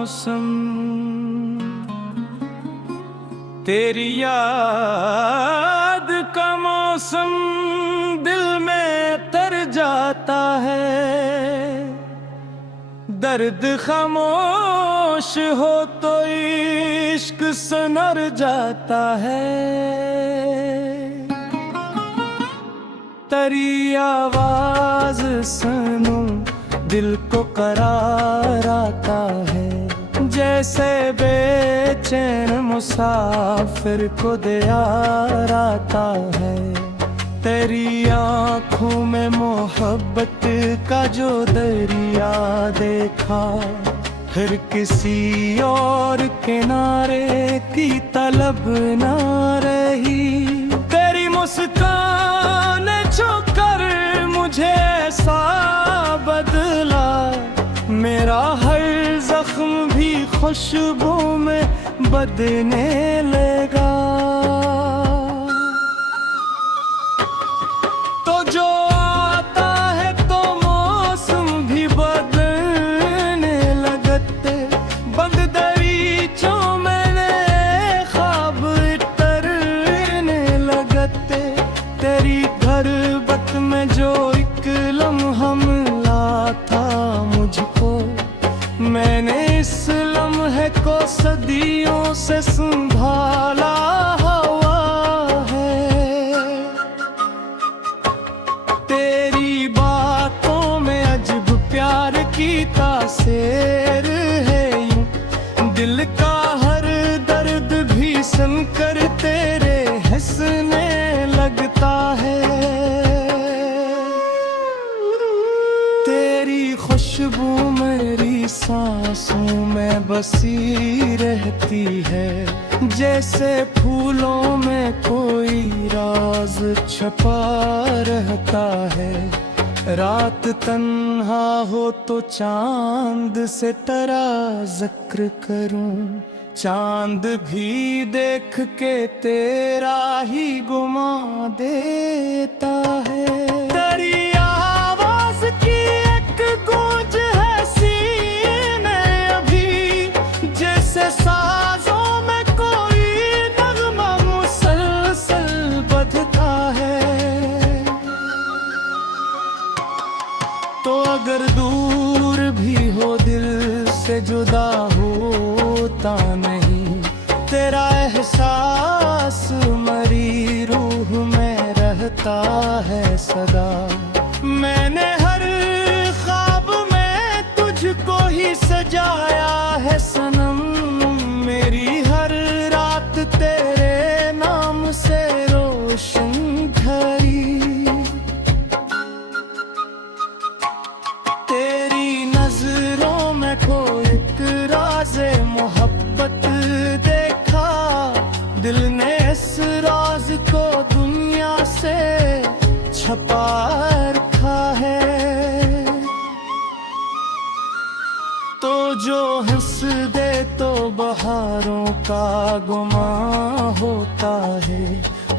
मौसम, तेरी याद का मौसम दिल में तर जाता है। दर्द खामोश हो तो इश्क सनर जाता है। तेरी आवाज सुनो दिल को करार आता है। जैसे बेचैन मुसाफिर को दियार आता है। तेरी आँखों में मोहब्बत का जो दरिया देखा, फिर किसी और किनारे की तलब ना रही। तेरी मुस्कान छू कर मुझे ऐसा बदला, मेरा हर जख्म भी खुशबू में बदने लगा। तो जो आता है तो मौसम भी बदलने लगते। बंद दरीचों मैंने ख्वाब तरने लगते। तेरी घरबत में जो एक लम्हा मिला था मुझको, मैंने इस लम्हे को सदियों से संभाला हुआ है। तेरी बातों में अजब प्यार की तासीर है। यूं दिल का हर दर्द भी सुनकर तेरे हंसने लगता है। तेरी खुशबू मेरी सांसों में बसी रहती है। जैसे फूलों में कोई राज छपा रहता है। रात तन्हा हो तो चांद से तेरा जिक्र करूं, चांद भी देख के तेरा ही गुमा देता है। तेरी आवाज की एक गूंज है सीने अभी, जैसे साजों में कोई नगमा मुसलसल बजता है। तो अगर दूर भी हो दिल से जुदा होता नहीं। तेरा एहसास मरी रूह में रहता है सदा। मैंने हर ख्वाब में तुझको ही सजाया है सनम। मेरी हर रात तेरे नाम से रोशन भरी। तेरी नजरों में कोई एक राज़े मोहब्बत देखा। दिल ने इस राज को दुनिया से छपा रखा है। तो जो हंस दे तो बहारों का गुमा होता है।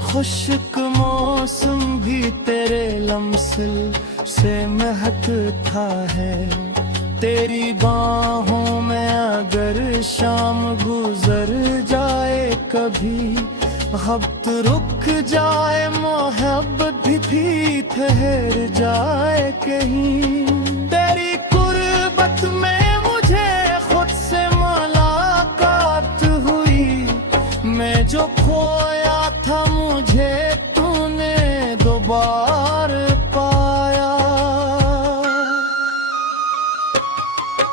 खुश्क मौसम भी तेरे लम्सिल से महकता है। तेरी बाहों में अगर शाम गुजर जाए कभी, वक्त रुक जाए मोहब्बत भी ठहर जाए कहीं। तेरी कुर्बत में मुझे खुद से मुलाकात हुई। मैं जो खोया था मुझे तूने दोबारा पाया।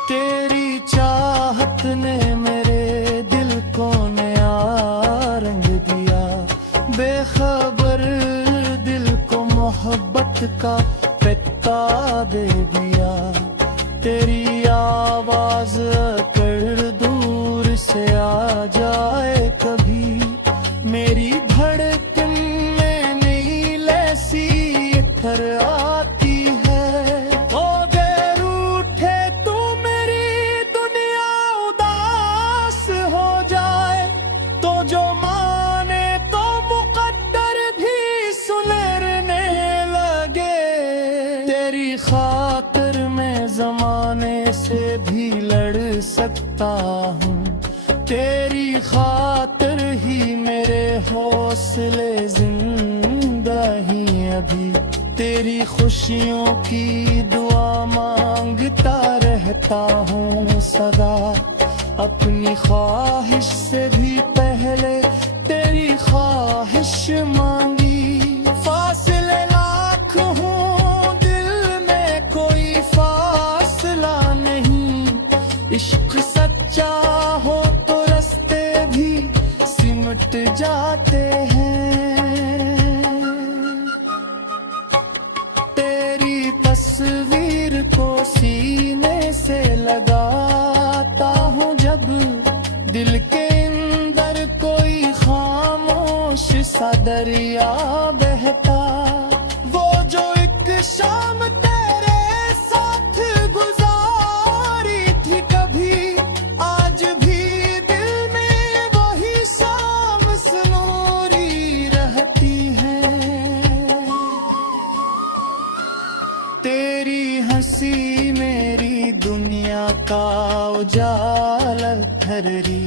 तेरी चाहत ने मेरे दिल को नया रंग दिया। बेखबर दिल को मोहब्बत का पिता दे दिया। तेरी आवाज कर दूर से आ जाए कभी, मेरी धड़कन में नई लैसी इतर आती है। ओ देर उठे तू मेरी दुनिया उदास हो जाए, तो जो माने तो मुकद्दर भी सुनरने लगे। तेरी खातिर में जमाने से भी लड़ सक सकता हूँ। तेरी खातिर ही मेरे हौसले जिंदा ही अभी। तेरी खुशियों की दुआ मांगता रहता हूँ सदा। अपनी ख्वाहिश से भी पहले तेरी ख्वाहिश मांगी। फासले लाख हूँ दिल में कोई फासला नहीं। इश्क सच्चा हो तो रास्ते भी सिमट जाते हैं। तेरी तस्वीर को सीने से लगाता हूँ जब दिल के अंदर कोई खामोश सा दरिया बहता। वो जो एक शाम तेरे साथ गुजारी थी कभी, आज भी दिल में वही शाम सुनूरी रहती है। तेरी हंसी मेरी दुनिया का उजाला ठहरी।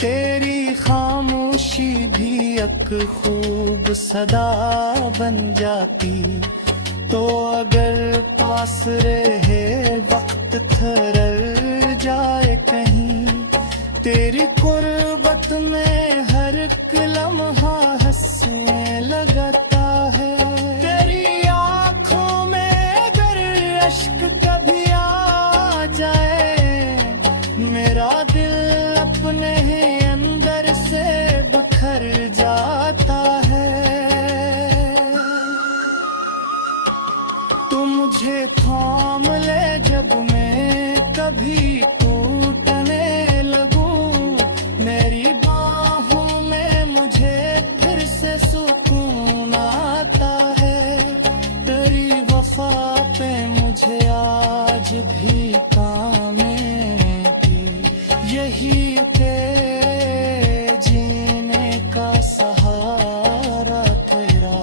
तेरी खामोशी भी एक खूब सदा बन जाती। तो अगर पास रहे वक्त ठहर जाए कहीं, तेरी कुर्बत में हर एक लम्हा हंसने लगता है। तेरी आँखों में अगर अश्क कभी आ जाए, मेरा दिल अपने ही अंदर से बिखर जाता है। तू मुझे थाम ले जब मैं कभी टूटने लगूं। मेरी बाहों में मुझे फिर से सुकून आता है। तेरी वफा पे मुझे आज भी काम यही तेरे जीने का सहारा तेरा।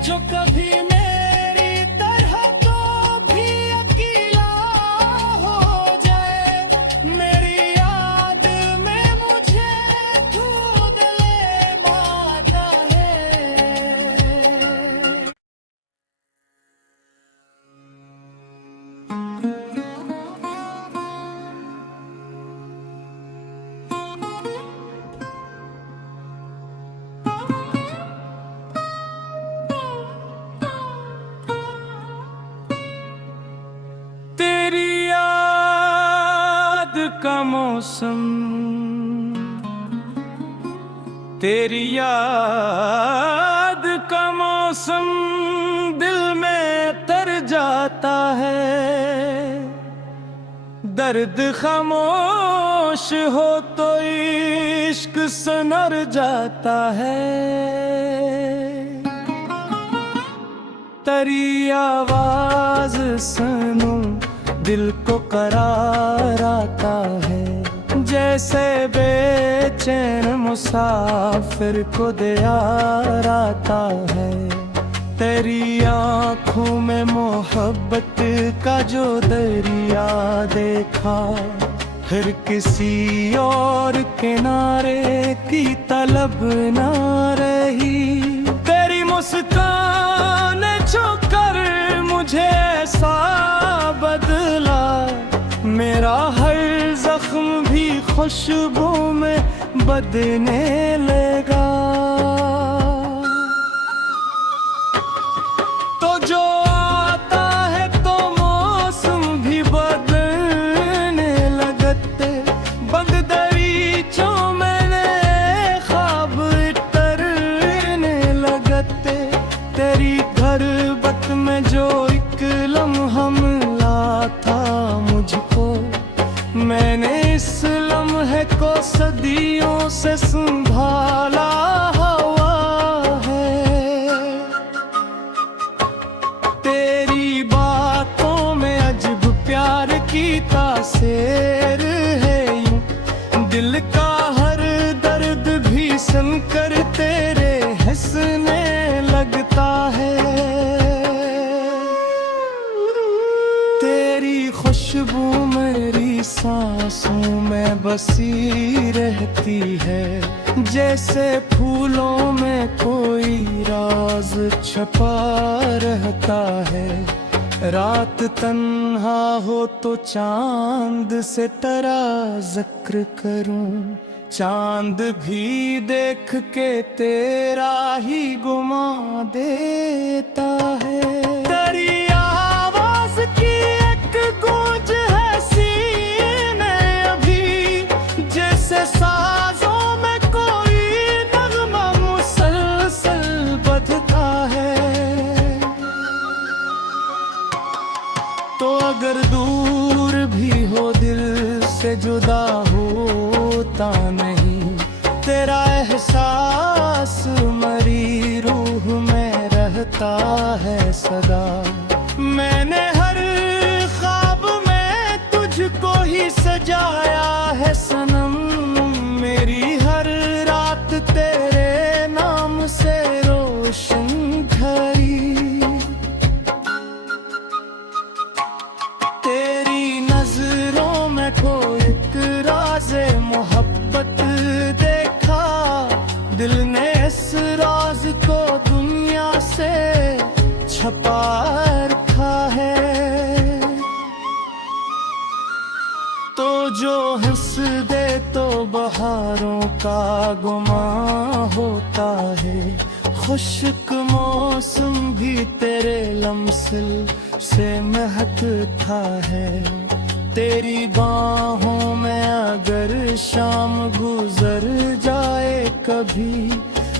जो कभी मेरी तरह तो भी अकेला हो जाए, मेरी याद में मुझे खुद ले माता है। तेरी याद का मौसम, तेरी याद का मौसम दिल में तर जाता है। दर्द खामोश हो तो इश्क सनर जाता है। तेरी आवाज सुनूं दिल को करार आता है। जैसे बेचैन मुसाफिर को दियार आता है। तेरी आँखों में मोहब्बत का जो दरिया देखा, फिर किसी और किनारे की तलब ना रही। तेरी मुस्कान छूकर मुझे ऐसा बदला, मेरा हर जख्म भी खुशबू में बदने लगा। तो जो आता है तो मौसम भी बदलने लगते। बंद दरीचों मैंने ख्वाब तरने लगते। तेरी घरबत में जो एक लम्हा मिला था मुझको, मैंने इस लम्हे को सदियों से संभाला हुआ है। तेरी बातों में अजब प्यार की तासीर है यूं। दिल का हर दर्द भी सुनकर तेरे हंसने लगता है। तेरी खुशबू मेरी सांसों में बसी रहती है। जैसे फूलों में कोई राज छपा रहता है। रात तन्हा हो तो चांद से तेरा जिक्र करूं, चांद भी देख के तेरा ही गुमा देता है। तेरी आवाज की एक गूंज है सीने अभी, जैसे साजों में कोई नगमा मुसलसल बजता है। तो अगर दूर भी हो दिल से जुदा होता नहीं, तेरा एहसास मरी रूह में रहता है सदा। मैंने हर ख्वाब में तुझको ही सजाया है सनम, मेरी हर रात तेरे नाम से रोशन भरी। तेरी नजरों में कोई एक राज़े मोहब्बत देखा, दिल ने इस राज को दुनिया से छपा रखा है। तो जो हंस दे तो बहारों का गुमा होता है। खुश्क मौसम भी तेरे लम्सिल से महकता है। तेरी बाहों में अगर शाम गुजर जाए कभी,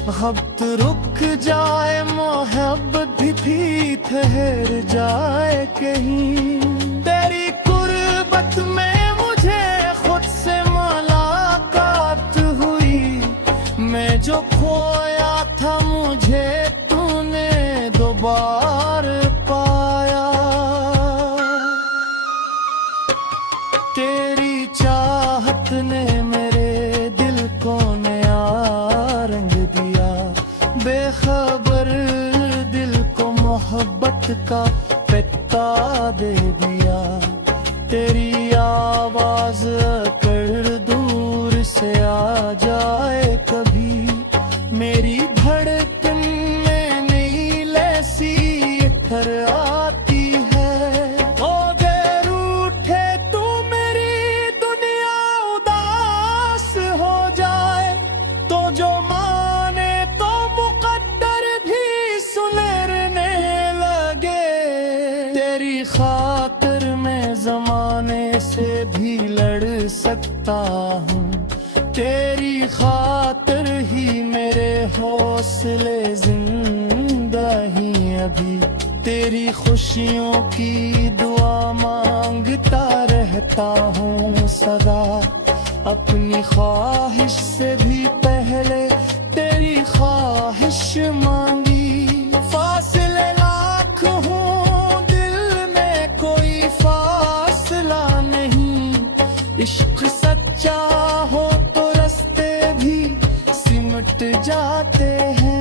वक्त रुक जाए मोहब्बत भी ठहर जाए कहीं। तेरी कुर्बत में मुझे खुद से मुलाकात हुई, मैं जो खोया था मुझे तूने दोबारा पाया। तेरी चाहत ने मेरे दिल को नया रंग दिया, बेखबर दिल को मोहब्बत का पिता दे दिया। तेरी आवाज अगर दूर से आ जाए कभी, मेरी धड़कन में नई लैसी इतर आती है। ओ देर उठे तू मेरी दुनिया उदास हो जाए, तो जो माने तो मुकद्दर भी सुनरने लगे। तेरी खातिर मैं जमाने से भी लड़ सकता हूँ, तेरी खातिर ही मेरे हौसले जिंदा ही अभी। तेरी खुशियों की दुआ मांगता रहता हूँ सदा, अपनी ख्वाहिश से भी पहले तेरी ख्वाहिश मांगी। फासले लाख हूँ दिल में कोई फासला नहीं, इश्क सच्चा हो तो रास्ते भी सिमट जाते हैं।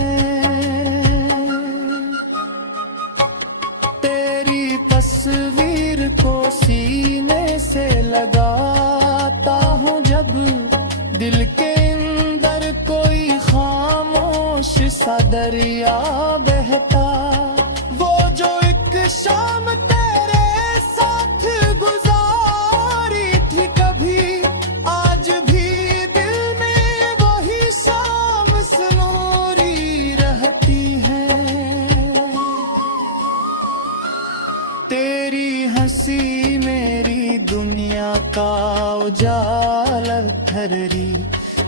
तेरी तस्वीर को सीने से लगाता हूँ जब, दिल के अंदर कोई खामोश सा दरिया बहता। वो जो एक शाम तेरे साथ गुजारी थी कभी, आज भी दिल में वही शाम सुनूरी रहती है। तेरी हंसी मेरी दुनिया का उजाला धरी,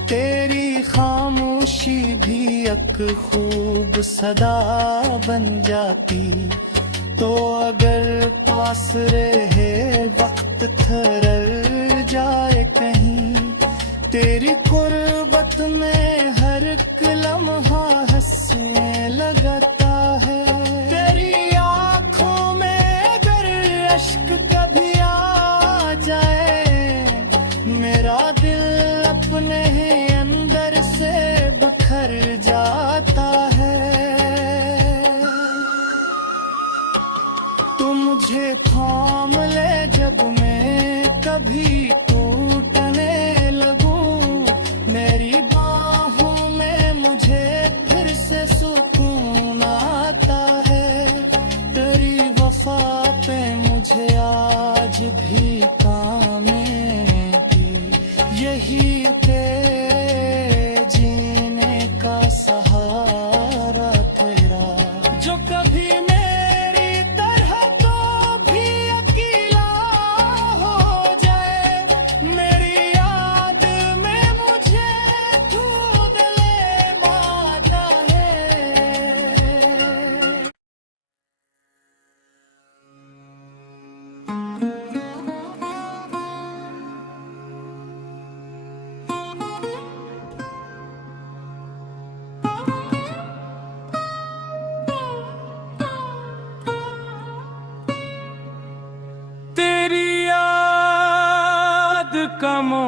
तेरी खामोशी भी एक खूब सदा बन जाती। तो अगर पास रहे वक्त थरर जाए कहीं, तेरी कुर्बत में हर एक लम्हा हंसने लगता है। तेरी आँखों में अगर अश्क कभी आ जाए, मेरा दिल अपने अंदर से बिखर जाता है। तू मुझे थाम ले जब मैं कभी टूटने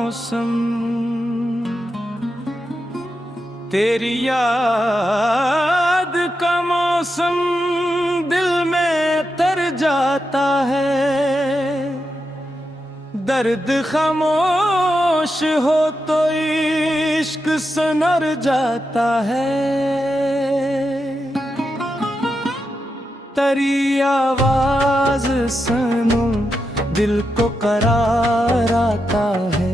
मौसम, तेरी याद का मौसम दिल में तर जाता है। दर्द खामोश हो तो इश्क सनर जाता है। तेरी आवाज सुनूं दिल को करार आता है।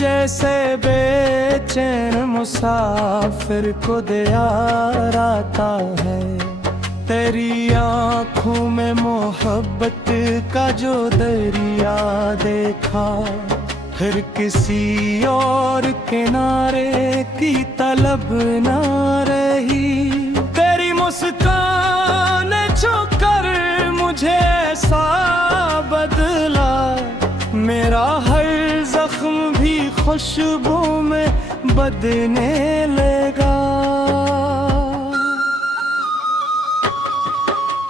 जैसे बेचैन मुसाफिर को दियार आता है। तेरी आँखों में मोहब्बत का जो दरिया देखा, फिर किसी और किनारे की तलब ना रही। तेरी मुस्कान छू कर मुझे ऐसा बदला, मेरा हर जख्म भी खुशबू में बदने लगा।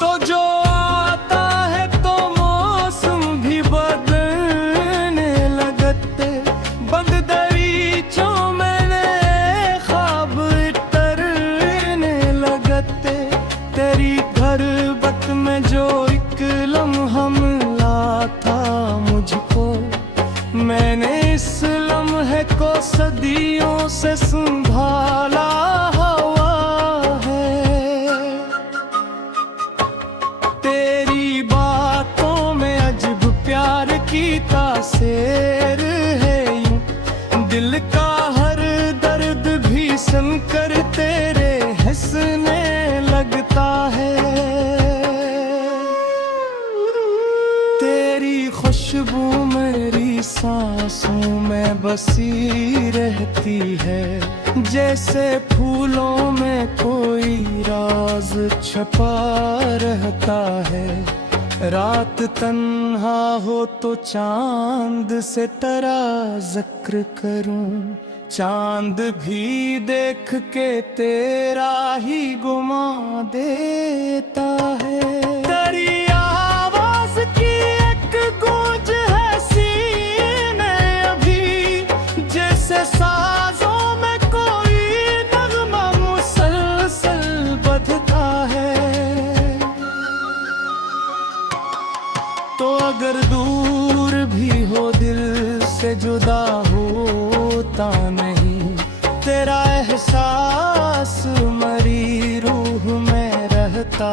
तो जो आता है तो मौसम भी बदलने लगते। बंद दरीचों मैंने ख्वाब टरने लगते। तेरी घरबत में जो एक लम्हा मिला था मुझको, मैंने इस लम्हे को सदियों से संभाला हुआ है। तेरी बातों में अजब प्यार की तासीर है यूं। दिल का हर दर्द भी सुनकर तेरे हंसने लगता है। तेरी खुशबू मेरी सांसों में बसी रहती है। जैसे फूलों में कोई राज छपा रहता है। रात तन्हा हो तो चांद से तेरा जिक्र करूं। चांद भी देख के तेरा ही गुमा देता है। तेरी आवाज की एक गूंज है सीने अभी, जैसे साजों में कोई नगमा मुसलसल बजता है। तो अगर दूर भी हो दिल से जुदा होता नहीं। तेरा एहसास मरी रूह में रहता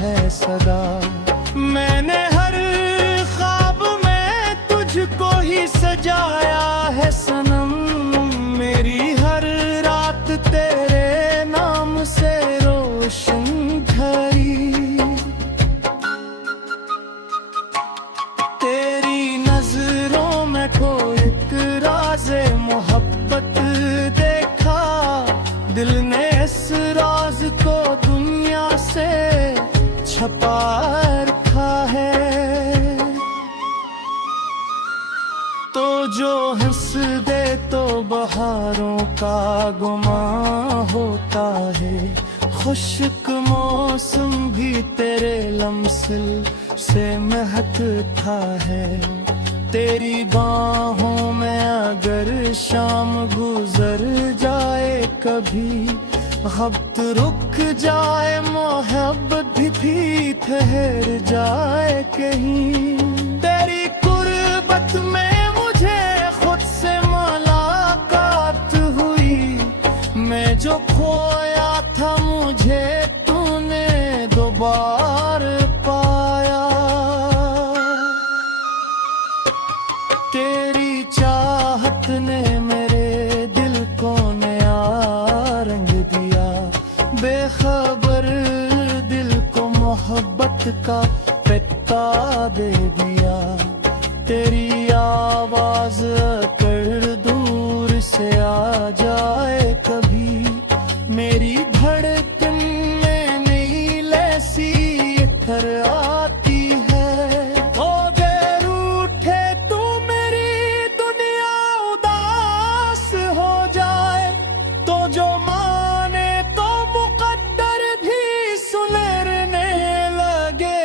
है सदा। मैंने हर ख्वाब में तुझको ही सजाया है सनम। मेरी हर रात तेरे नाम से रोशन झरी। तेरी नजरों में कोई एक राज़े मोहब्बत देखा। दिल ने इस राज को दुनिया से छपा रखा है। तो जो हंस दे तो बहारों का गुमा होता है। खुश्क मौसम भी तेरे लम्सिल से महकता है। तेरी बाहों में अगर शाम गुजर जाए कभी, वक्त रुक जाए मोहब्बत भी ठहर जाए कहीं। तेरी कुर्बत में मुझे खुद से मुलाकात हुई। मैं जो खोया था मुझे तूने दोबारा पाया। तेरी चाहत ने मेरे दिल को नया रंग दिया। बेखबर दिल को मोहब्बत का पिता दे दिया। तेरी आवाज कर दूर से आ जाए कभी, मेरी धड़कन में नई लैसी इतर आती है। ओ देर उठे तू मेरी दुनिया उदास हो जाए, तो जो माने तो मुकद्दर भी सुलरने लगे।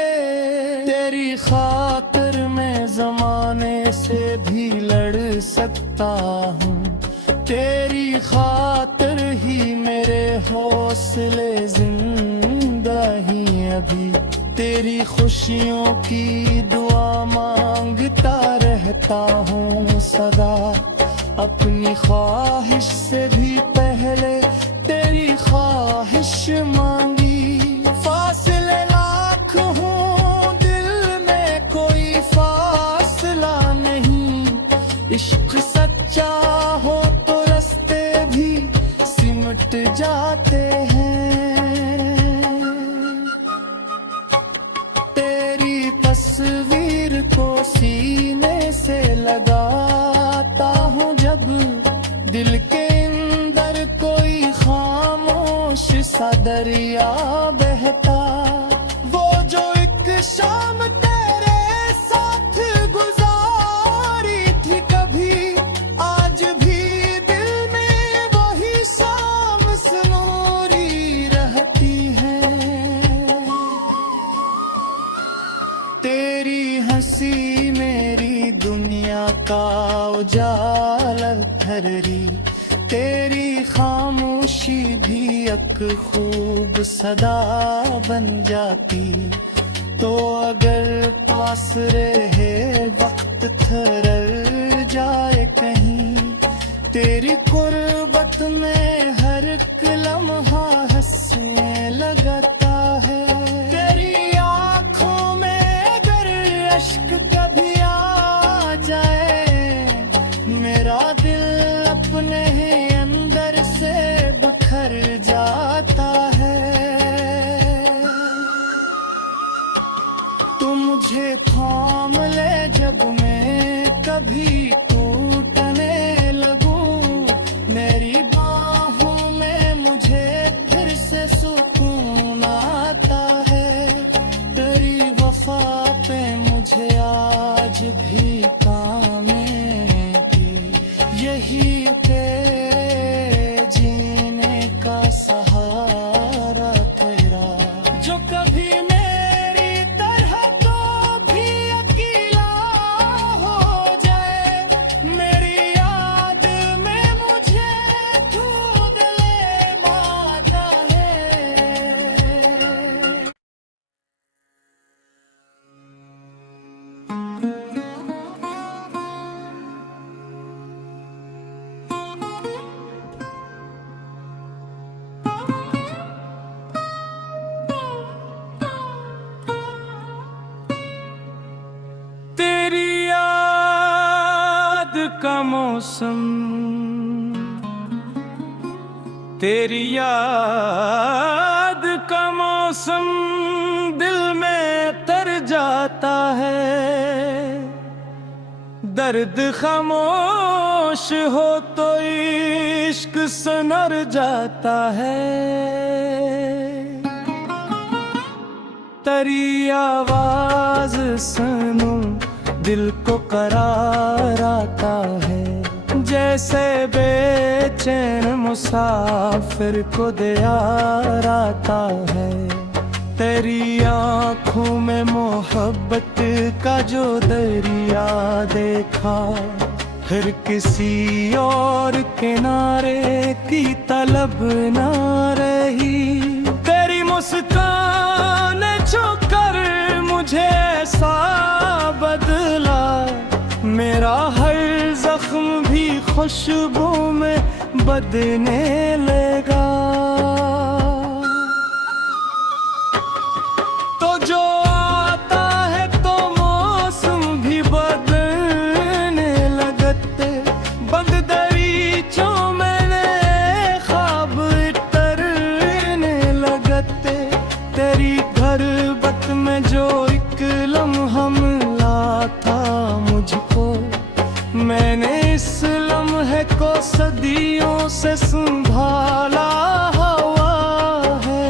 तेरी खातिर में जमाने से भी लड़ सकता हूँ। तेरी खातिर ही मेरे हौसले जिंदा ही अभी। तेरी खुशियों की दुआ मांगता रहता हूँ सदा। अपनी ख्वाहिश से भी पहले तेरी ख्वाहिश मांगी। फासले लाख हूँ दिल में कोई फासला नहीं। इश्क सच्चा हो तो रास्ते भी सिमट जाते हैं। तेरी तस्वीर को सीने से लगाता हूँ जब दिल के अंदर कोई खामोश सा दरिया बहता। वो जो एक शाम तेरे साथ गुजारी थी कभी, आज भी दिल में वही शाम सुनूरी रहती है। तेरी हंसी मेरी दुनिया का उजाला भर रही। तेरी खामोशी भी एक खूब सदा बन जाती। तो अगर पास रहे वक्त ठहर जाए कहीं, तेरी कुर्बत में हर एक लम्हा हंसने लगता है। तेरी आँखों में अगर अश्क कभी आ जाए, मेरा दिल अपने ही अंदर से बिखर जाता है। तू मुझे थाम ले जब मैं कभी टूटने लगूं। मेरी बाहों में मुझे फिर से सुकून आता है। तेरी वफा पे मुझे आज भी काम यही के जीने का सहारा तेरा। जो कभी मेरी तरह तो भी अकेला हो जाए, मेरी याद में मुझे दूध ले माता है। तेरी याद का मौसम, तेरी याद का मौसम दिल में तर जाता है। दर्द खामोश हो तो इश्क सनर जाता है। तेरी आवाज सुनो दिल को करार आता है। जैसे बेचैन मुसाफिर को दियार आता है। तेरी आँखों में मोहब्बत का जो दरिया देखा, फिर किसी और किनारे की तलब ना रही। तेरी मुस्कान छूकर मुझे ऐसा बदला, मेरा हर जख्म भी खुशबू में बदने लगा। तो जो आता है तो मौसम भी बदलने लगते। बंद दरीचों मैंने ख्वाब तरने लगते। तेरी घरबत में जो एक लम्हा मिला था मुझको, मैंने इस लम्हे को सदियों से संभाला हुआ है।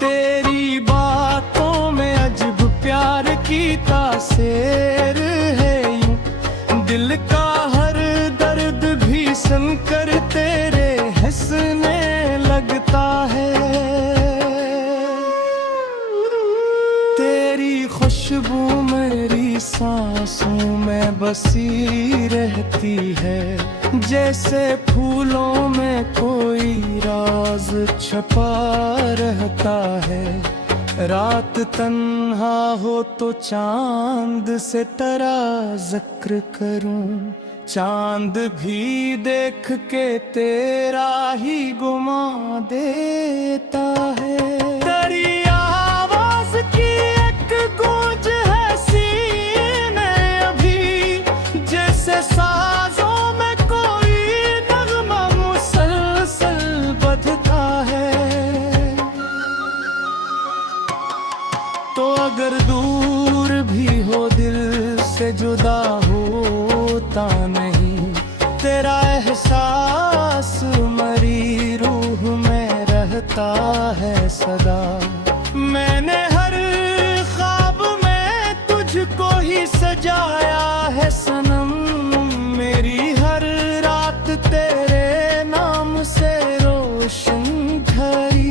तेरी बातों में अजब प्यार की तासीर है यूं। दिल का हर दर्द भी सुनकर तेरे हंसने लगता है। तेरी खुशबू मेरी सांसों में बसी रहती है, जैसे फूलों में कोई राज छपा रहता है। रात तन्हा हो तो चांद से तेरा जिक्र करूं, चांद भी देख के तेरा ही गुमा देता है। तेरी आवाज की एक गूंज है सीने अभी, जैसे साजों में कोई नगमा मुसलसल बजता है। तो अगर दूर भी हो दिल से जुदा होता नहीं, तेरा एहसास मरी रूह में रहता है सदा। मैंने हर ख्वाब में तुझको ही सजाया है सनम, मेरी हर रात तेरे नाम से रोशन भरी।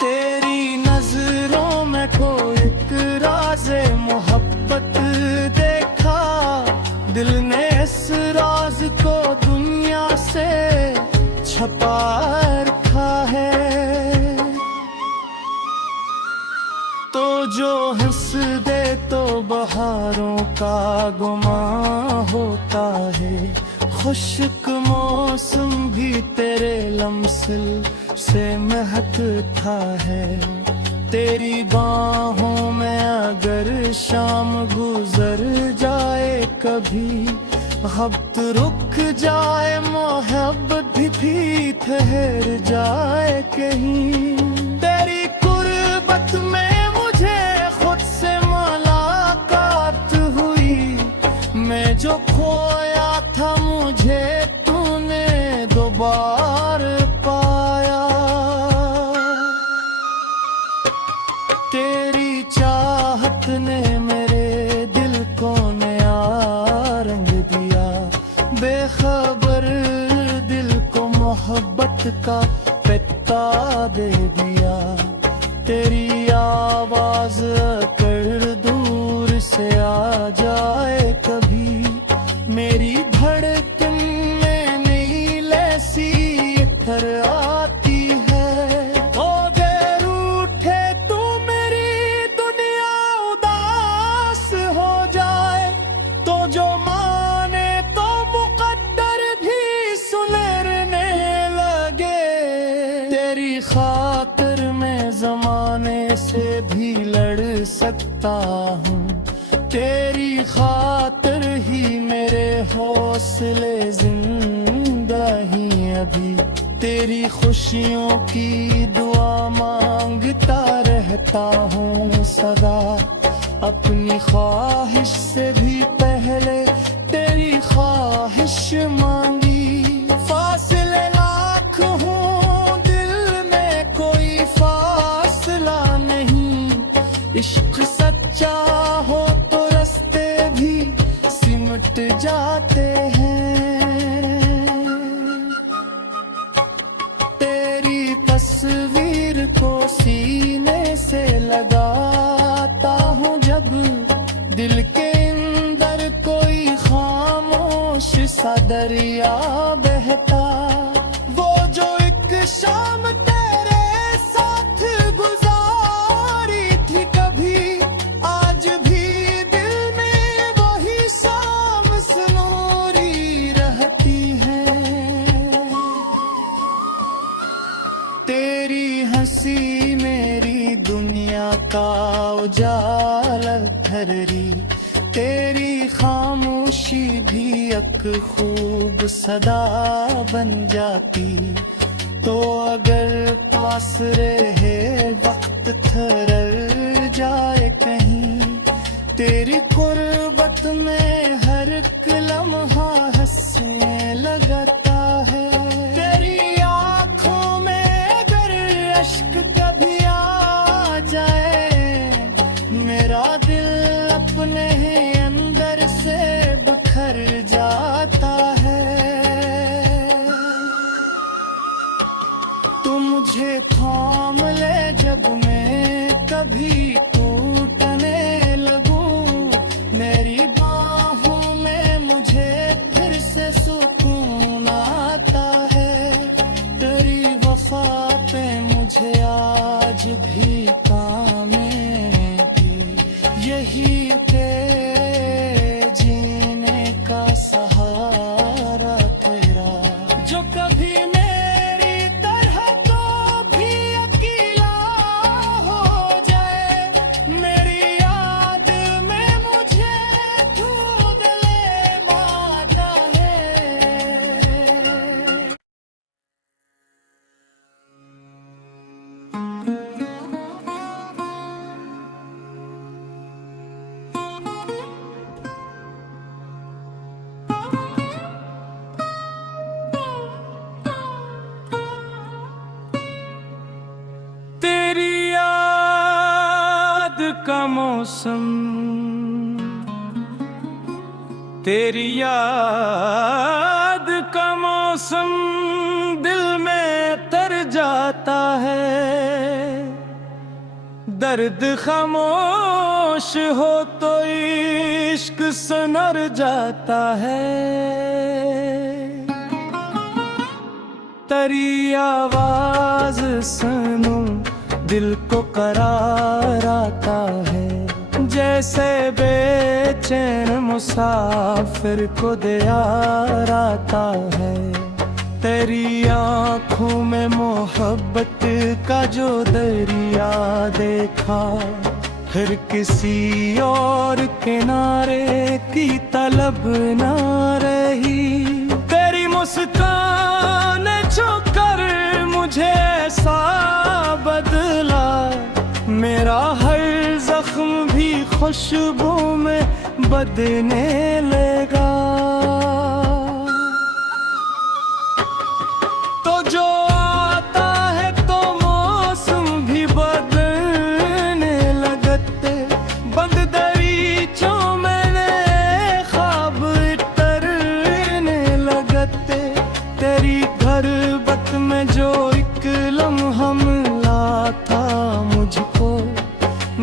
तेरी नजरों में कोई एक राज़े मोहब्बत देखा, दिल ने इस राज को दुनिया से छपा रखा है। तो जो हंस दे तो बहारों का गुमा होता है, खुश्क मौसम भी तेरे लम्सिल से महकता है। तेरी बाहों में अगर शाम गुजर जाए कभी, वक्त रुक जाए मोहब्बत भी ठहर जाए कहीं। तेरी कुर्बत में मुझे खुद से मुलाकात हुई, मैं जो खोया था मुझे तूने दोबारा पाया। तेरी चाहत ने मेरे दिल को नया रंग दिया, बेखबर दिल को मोहब्बत का पिता दे दिया। तेरी आवाज कर दूर से आ जाए कभी, मेरी धड़कन में नई लैसी इतर आती है। ओ देर उठे तू मेरी दुनिया उदास हो जाए, तो जो माने तो मुकद्दर भी सुनरने लगे। तेरी खातिर मैं जमाने से भी लड़ सकता हूँ, तेरी खातिर ही मेरे हौसले जिंदा ही अभी। तेरी खुशियों की दुआ मांगता रहता हूँ सदा, अपनी ख्वाहिश से भी पहले तेरी ख्वाहिश मांगी। फासले लाख हूँ दिल में कोई फासला नहीं, इश्क सच्चा हो तो रास्ते भी सिमट जाते हैं। तेरी तस्वीर को सीने से लगाता हूँ जब, दिल के अंदर कोई खामोश सा दरिया बहता। वो जो एक शाम तेरे साथ गुजारी थी कभी, आज भी दिल में वही शाम सनोरी रहती है। तेरी हंसी मेरी दुनिया का उजाला भरी, तेरी खामोशी भी एक खूब सदा बन जाती। तो अगर पास रहे वक्त ठहर जाए कहीं, तेरी कुर्बत में हर एक लम्हा हंसने लगता है। तेरी आँखों में अगर अश्क कभी आ जाए, मेरा दिल अपने अंदर से बिखर जाता है। तू मुझे थाम ले जब मैं कभी टूटने लगूं, मेरी बाहों में मुझे फिर से सुकून आता है। तेरी वफा पे मुझे आज भी काम यही के जीने का सहारा तेरा, जो कभी मेरी तरह तो भी अकेला हो जाए, मेरी याद में मुझे ढूंढ ले माता है। तेरी याद का मौसम, तेरी याद का मौसम दिल में तर जाता है। दर्द खामोश हो तो इश्क सनर जाता है। तेरी आवाज सुनूं दिल को करार आता है, जैसे बेचैन मुसाफिर को दियार आता है। तेरी आँखों में मोहब्बत का जो दरिया देखा, फिर किसी और किनारे की तलब ना रही। तेरी मुस्कान छूकर मुझे ऐसा बदला, मेरा हर जख्म भी खुशबू में बदने लगा। तो जो आता है तो मौसम भी बदलने लगते, बंद दरीचों मैंने ख्वाब तरने लगते। तेरी घरबत में जो एक लम्हा मिला था मुझको,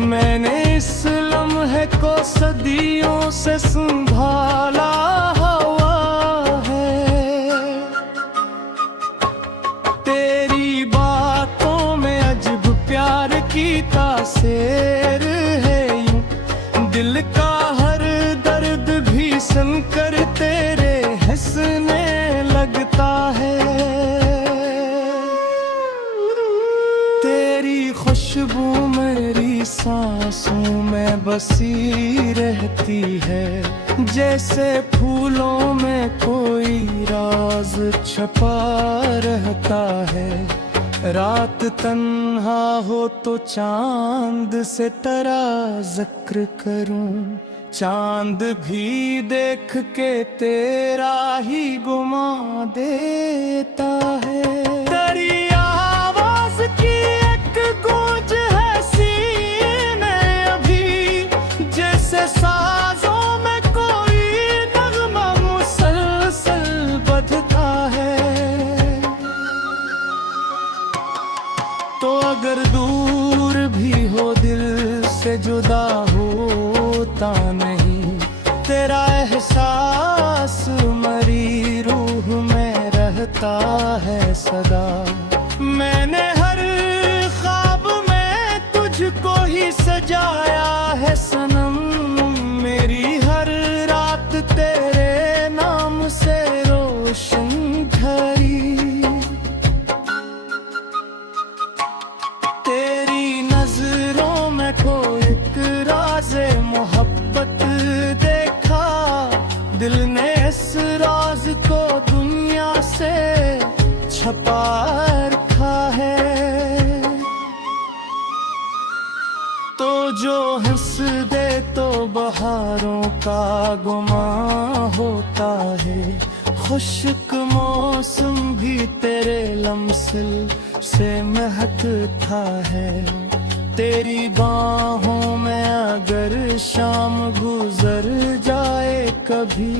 मैंने इस लम्हे को सदियों से संभाला हुआ है। तेरी बातों में अजब प्यार की तासीर है, यूं दिल का हर दर्द भी सुनकर तेरे हंसने लगता है। तेरी खुशबू मेरी सांसों में बसी रहती है, जैसे फूलों में कोई राज छुपा रहता है। रात तन्हा हो तो चांद से तेरा जिक्र करूं, चांद भी देख के तेरा ही गुमा देता है। तेरी आवाज की एक गूंज है सीने अभी, जैसे साजों में कोई नगमा मुसलसल बजता है। तो अगर दूर भी हो दिल से जुदा होता नहीं, तेरा एहसास मरी रूह में रहता है सदा। मैंने हर ख्वाब में तुझको ही सजाया है सनम, मेरी हर रात तेरे नाम से रोशन भरी। तेरी नजरों में कोई एक राज़े मोहब्बत देखा, दिल ने इस राज को दुनिया से छुपा रखा है। तो जो हंस दे तो बहारों का गुमा होता है, खुश्क मौसम भी तेरे लम्सिल से महकता है। तेरी बाहों में अगर शाम गुजर जाए कभी,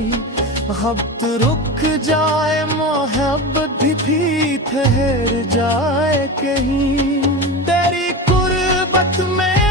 वक्त रुक जाए मोहब्बत भी ठहर जाए कहीं। तेरी कुर्बत में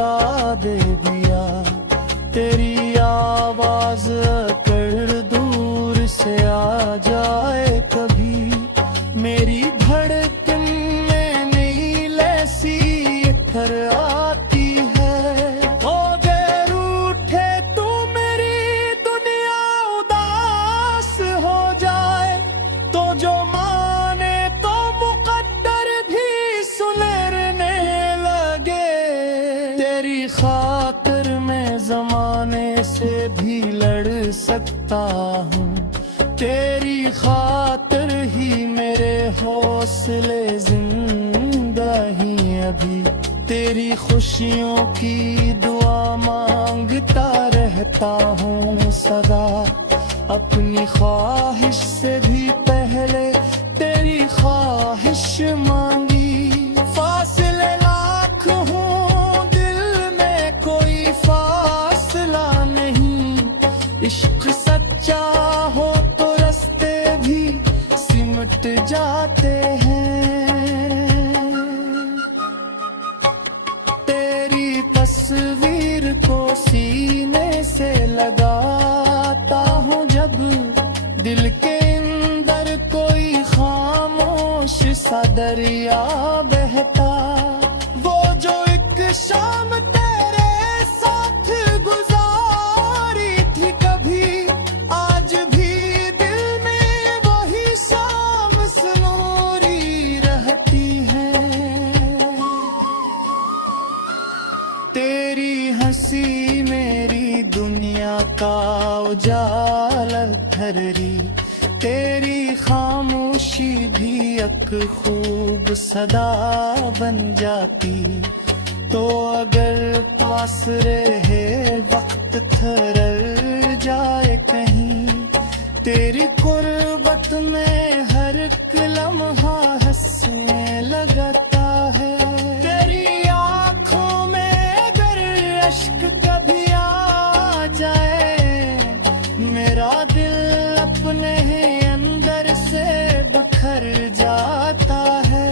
रास्ता दे दिया। तेरी आवाज अगर दूर से आ जाए कभी, मेरी धड़कन में नई लैसी इतर आती है। ओ देर उठे तू मेरी दुनिया उदास हो जाए, तो जो माने तो मुकद्दर भी सुलरने लगे। तेरी खातिर मैं जमाने से भी लड़ सकता हूँ, तेरी खातिर ही मेरे हौसले जिंदा ही अभी। तेरी खुशियों की दुआ मांगता रहता हूँ सदा, अपनी ख्वाहिश से भी पहले तेरी ख्वाहिश मांगी। फासले लाख हूँ दिल में कोई फासला नहीं, इश्क सच्चा हो तो रास्ते भी सिमट जाते हैं। तेरी तस्वीर को सीने से लगाता हूँ जब, दिल के अंदर कोई खामोश सा दरिया बहता। वो जो एक शाम तेरे साथ गुजारी थी कभी, आज भी दिल में वही शाम सुनूरी रहती है। तेरी हंसी मेरी दुनिया का उजाला ठहरी, तेरी खामोशी भी एक खूब सदा बन जाती। तो अगर पास रहे वक्त ठहर जाए कहीं, तेरी कुर्बत में हर एक लम्हा हंसने लगता है। तेरी आँखों में अगर अश्क कभी आ जाए, मेरा दिल अपने अंदर से बिखर जाता है।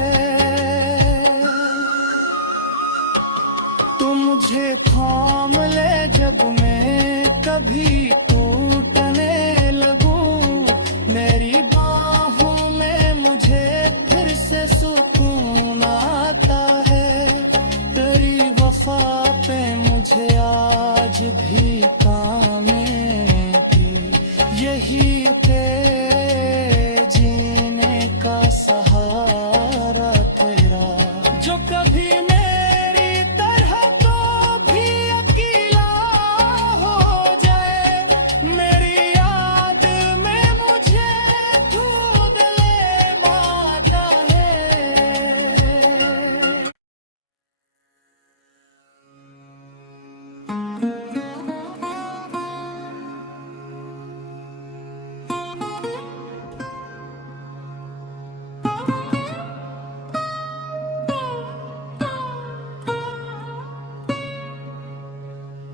तू मुझे थाम ले जब मैं कभी टूटने लगूं, मेरी बाहों में मुझे फिर से सुकून आता है। तेरी वफा पे मुझे आज भी काम की, यही तेरे जीने का सहारा तेरा। जो कभी मेरी तरह को भी अकेला हो जाए, मेरी याद में मुझे ढूंढ ले माता है।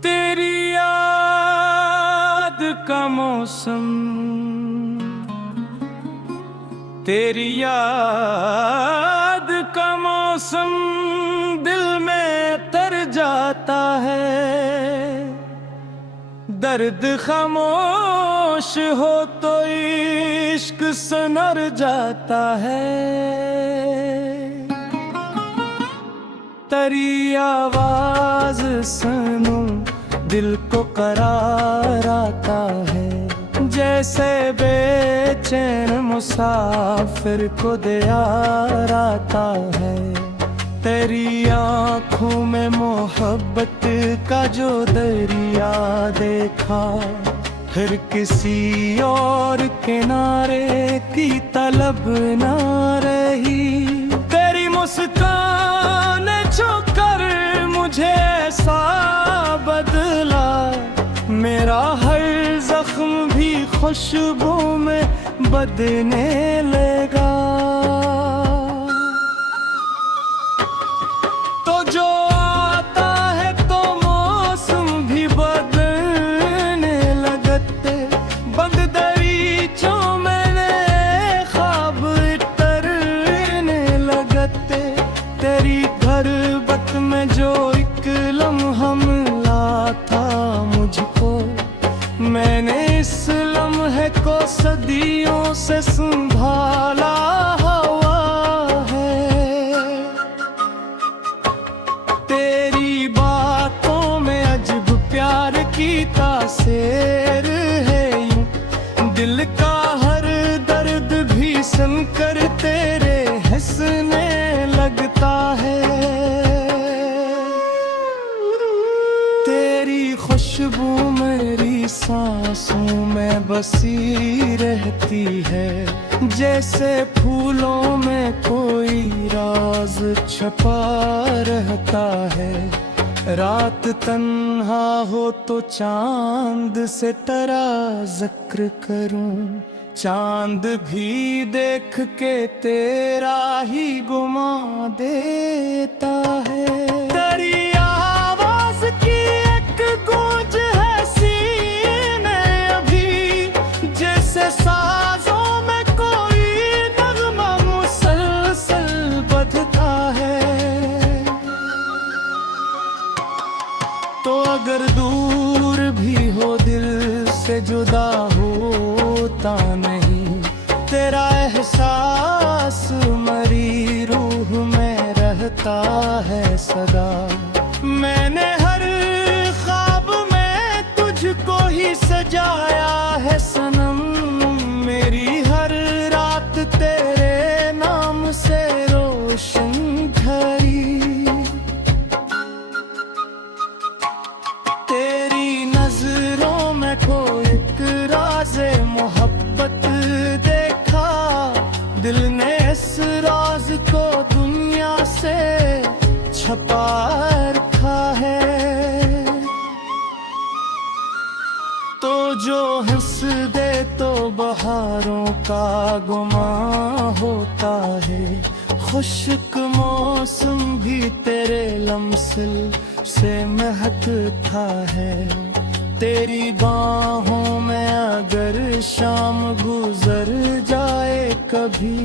तेरी याद का मौसम, तेरी याद का मौसम दिल में तर जाता है। दर्द खामोश हो तो इश्क सनर जाता है। तेरी आवाज सुनूं दिल को करार आता है, जैसे बेचैन मुसाफिर को दियार आता है। तेरी आँखों में मोहब्बत का जो दरिया देखा, फिर किसी और किनारे की तलब ना रही। तेरी मुस्कान छूकर मुझे ऐसा बदला, मेरा हर जख्म भी खुशबू में बदने लगा। तो जो आता है तो मौसम भी बदलने लगते, बंद दरीचों में ख्वाब तरने लगते। तेरी घरबत में जो एक लम्हा से संभाला हुआ है। तेरी बातों में अजब प्यार की तासीर है यूं, दिल का हर दर्द भी सुनकर तेरे हंसने लगता है। तेरी खुशबू मेरी सांसों में बसी रहती है, जैसे फूलों में कोई राज छुपा रहता है। रात तन्हा हो तो चांद से तेरा जिक्र करूं, चांद भी देख के तेरा ही गुमा देता है। तेरी आवाज की एक गूंज है सीने अभी, जैसे साजों में कोई नगमा मुसलसल बजता है। तो अगर दूर भी हो दिल से जुदा होता नहीं, तेरा एहसास मरी रूह में रहता है सदा। मैंने हर ख्वाब में तुझको ही सजाया है सनम, मेरी हर रात तेरे नाम से रोशन भरी। तेरी नजरों में कोई एक राज़े मोहब्बत देखा, दिल ने इस राज को दुनिया से छुपा रखा है। तो जो हंस दे तो बहारों का गुमा होता है, खुश्क मौसम भी तेरे लम्सिल से महकता है। तेरी बाहों में अगर शाम गुजर जाए कभी,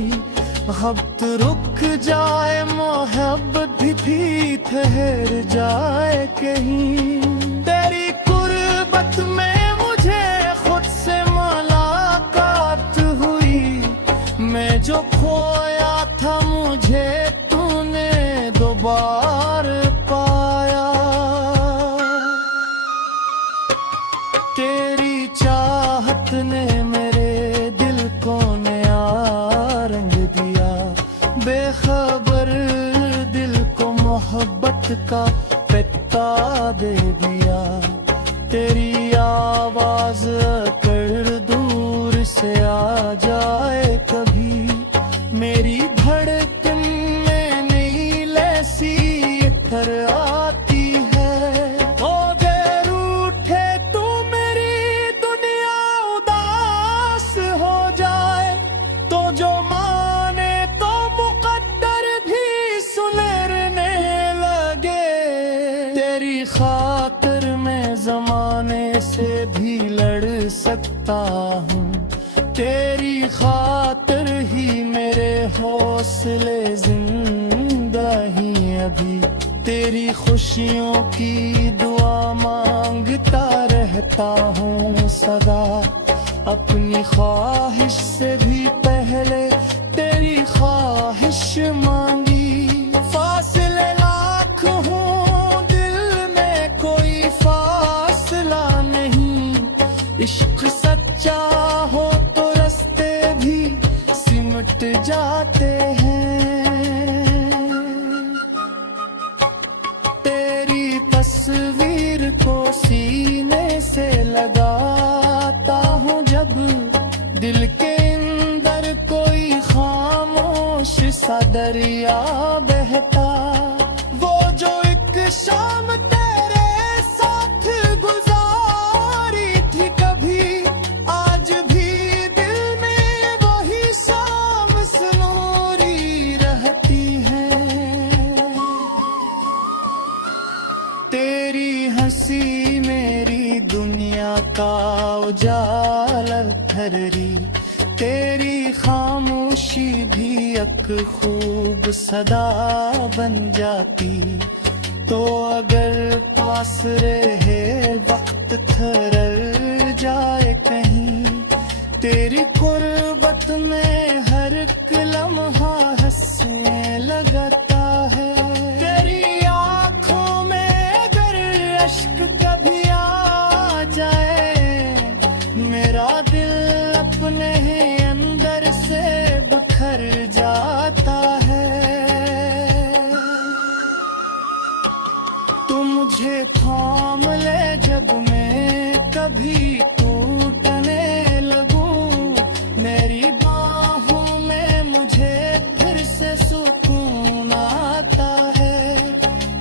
वक्त रुक जाए मोहब्बत भी ठहर जाए कहीं। तेरी कुर्बत में मुझे खुद से मुलाकात हुई, मैं जो खोया था मुझे तूने दोबारा पाया। तेरी चाहत ने मेरे दिल को नया रंग दिया, बेखबर दिल को मोहब्बत का पिता दे दिया। तेरी आवाज कर दूर से आ जाए कभी, मेरी धड़कन में नई लैसी कर आती है। ओ देर उठे तू मेरी दुनिया उदास हो जाए, तो जो माने तो मुकद्दर भी सुलरने लगे। तेरी खातिर मैं जमाने से भी लड़ सकता हूँ, तेरी खातिर ही मेरे हौसले जिंदा ही अभी। तेरी खुशियों की दुआ मांगता रहता हूँ सदा, अपनी ख्वाहिश से भी पहले तेरी ख्वाहिश मांगी। फासले लाख हूँ दिल में कोई फासला नहीं, इश्क सच्चा हो तो रास्ते भी सिमट जाते हैं। तेरी तस्वीर को सीने से लगाता हूँ जब, दिल के अंदर कोई खामोश सा दरिया बहता। वो जो एक शाम तेरे साथ गुजारी थी कभी, आज भी दिल में वही शाम सुनूरी रहती है। तेरी हंसी मेरी दुनिया का उजाला ठहरी, तेरी खामोशी भी एक खूब सदा बन जाती। तो अगर पास रहे वक्त ठहर जाए कहीं, तेरी कुर्बत में हर एक लम्हा हंसने लगता है। तेरी आंखों में अगर अश्क कभी आ जाए, मेरा दिल अपने ही अंदर से बिखर जाता है। तू मुझे थाम ले जब मैं कभी टूटने लगूं, मेरी बाहों में मुझे फिर से सुकून आता है।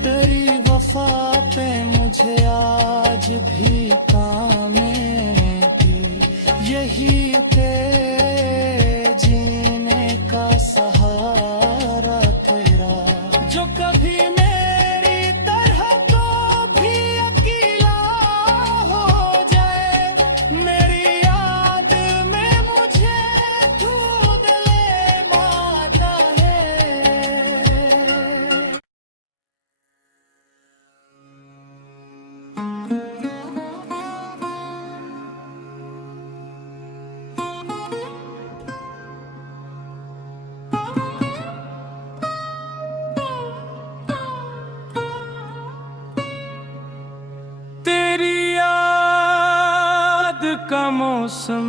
तेरी वफा पे मुझे आज भी काम की, यही के जीने का सहारा तेरा, जो कभी मेरी तरह तो भी अकेला हो जाए, मेरी याद में मुझे दूध ले माता है। तेरी याद का मौसम,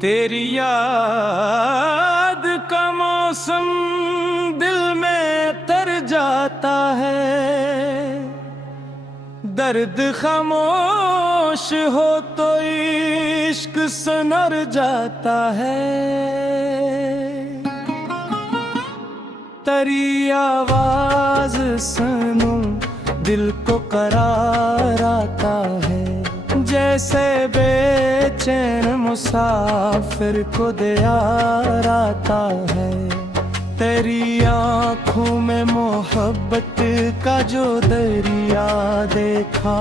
तेरी याद का मौसम दिल में तर जाता है। दर्द खामोश हो तो इश्क सनर जाता है। तेरी आवाज सुनूं दिल को करार आता है, जैसे बेचैन मुसाफिर को दियार आता है। तेरी आँखों में मोहब्बत का जो दरिया देखा,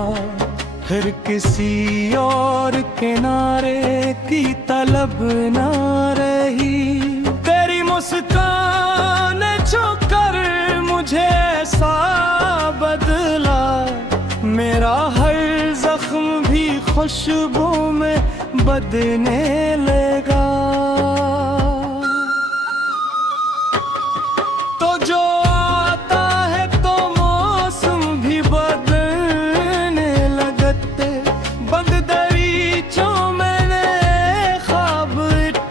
फिर किसी और किनारे की तलब ना रही। तेरी मुस्कान छूकर मुझे ऐसा बदला, मेरा हर जख्म भी खुशबू में बदने लगा। तो जो आता है तो मौसम भी बदलने लगते, बंद दरीचों मैंने ख्वाब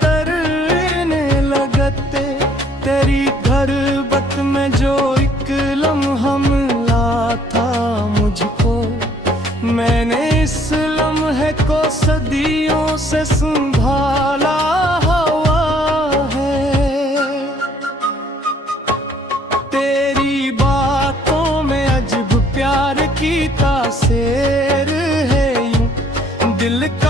तरने लगते। तेरी घरबत में जो एक लम्हा मिला था मुझको, मैंने इस लम्हे को सदियों से संभाला हुआ है। तेरी बातों में अजब प्यार की तासीर है, यूं दिल का